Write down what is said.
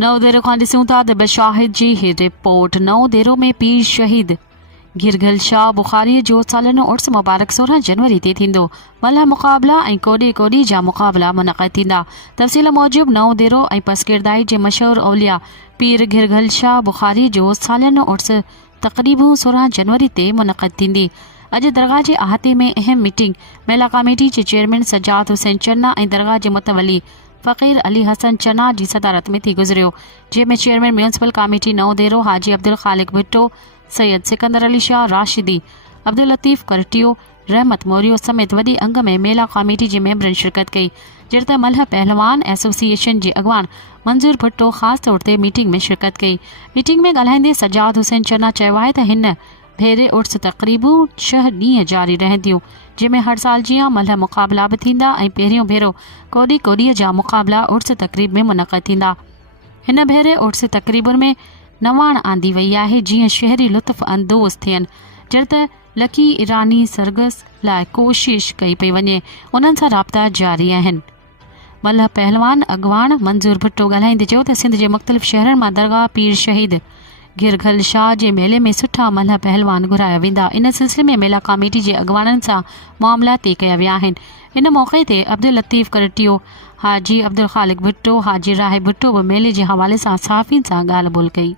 नओं देरो खां ॾिसूं था त बशाहिद जी ही रिपोर्ट। नओं देरो में पीर शहीद गिरगल शाह बुखारी जो सालानो उर्स मुबारक 16 जनवरी ते थींदो। मल्हा मुक़ाबला ऐं कोॾे कोॾी जा मुक़ाबला मुनक़द थींदा। तफ़सील मूजिब नओं देरो ऐं पसकिरदाई जे मशहूर औलिया पीर गिरगल शाह बुखारी जो सालानो उर्स तक़रीबूं 16 जनवरी ते मुनक़द थींदी। अॼु दरगाह जे अहाते में अहम मीटिंग मेला कमेटी जे चेयरमैन सजाद हुसैन चन्ना ऐं दरगाह जे मुतवली फ़क़ीर अली हसन चन्ना जी सदारत में थी गुज़रियो, जंहिंमें चेयरमैन म्यूनसिपल कमेटी नओं देरो हाजी अब्दुल ख़ालिक भुट्टो, सैयद सिकंदर अली शाह राशिदी, अब्दुल लतीफ़ करटियो, रहमत मोरियो समेत वॾी अंग में मेला कमेटी जे मेंबरनि शिरकत कई। जहिड़े त मल्ह पहलवान एसोसिएशन जे अॻवान मंज़ूर भुट्टो ख़ासि तौर ते मीटिंग में शिरकत कई। मीटिंग में ॻाल्हाईंदे सजाद हुसैन चन्ना चयो आहे त हिन भेरे उर्स तक़रीबूं 6 ॾींहं जारी रहंदियूं, जंहिंमें हर साल जीअं मल्ह मुक़ाबला बि थींदा ऐं पहिरियों भेरो कोॾी कोॾीअ जा मुक़ाबला उर्स तक़रीब में मुनक़द थींदा। हिन भेरे उर्स तक़रीबुनि में नवाण आंदी वई आहे जीअं शहरी लुत्फ़ अंदोज़ थियनि। जहिड़े त लकी ईरानी सरगस लाइ कोशिश कई पई वञे, उन्हनि सां राब्ता जारी आहिनि। मल्ह पहलवान अॻवान मंज़ूर भुट्टो ॻाल्हाईंदे चयो त सिंध जे मुख़्तलिफ़ शहरनि मां दरगाह पीर शहीद गिरगल शाह जे मेले में सुठा मल्ह पहलवान घुराया वेंदा। इन सिलसिले में मेला कमेटी जे अॻवाननि सां मामला तय कया विया आहिनि। इन मौक़े ते अब्दुल लतीफ़ करटियो, हाजी अब्दुल ख़ालिक भुट्टो, हाजी राहे भुट्टो बि मेले जे हवाले सां सहाफ़ियुनि सां ॻाल्हि ॿोल्हि कई।